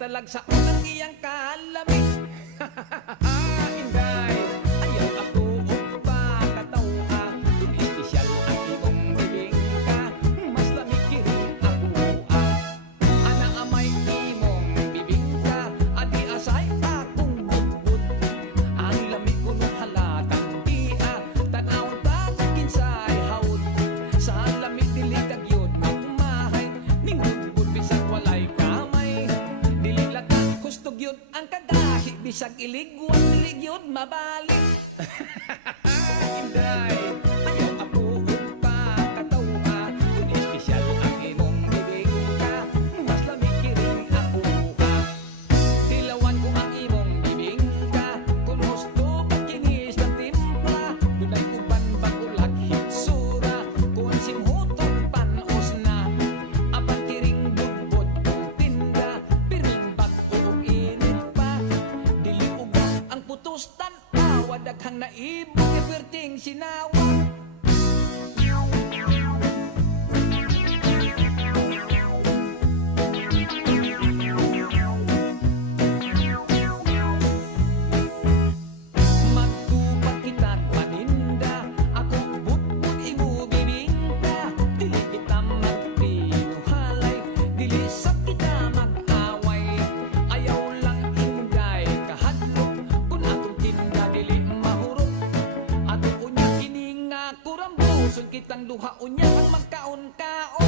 talag sa unang iyang kalamig. Inday, ayaw ako pa katawa. Kung espesyal ang imong bibingka, mas lamig kiring ako. Ana amay imong bibingka, adi asay akong budbud. Ang lamig ko no halatang dia, tanawon ta kinsay haud. Sa lamig dili kagyud magmahay, ning budbud bisag walay kamay. Dili laka hustog yun ang kadahi, bisag iligwat dili yun mabalik. Inday, ayaw ako pa katawa. Kung espesyal ang imong bibingka, mas lamig kiring ako. Tilawan ko ang imong bibingka, kung gusto pagkinis ng timpla. Dunay uban bagulag hitsura, kung simhuton panos na. Abang kiring budbud kong tinda, piring bago ug init pa. Dili ubang ang putos tan-awa, daghang naibong iperting sinawa. Magtupat kita't paninda, akong budbud imo bibingka. Dili kita magpinuhalay, dili sa kita mag-away. Ayaw lang inday kahadlok, kung atong tinda dili mahurot. Ato unya kini nga kurambuson, kitang duha unya ang magkaon-kaon.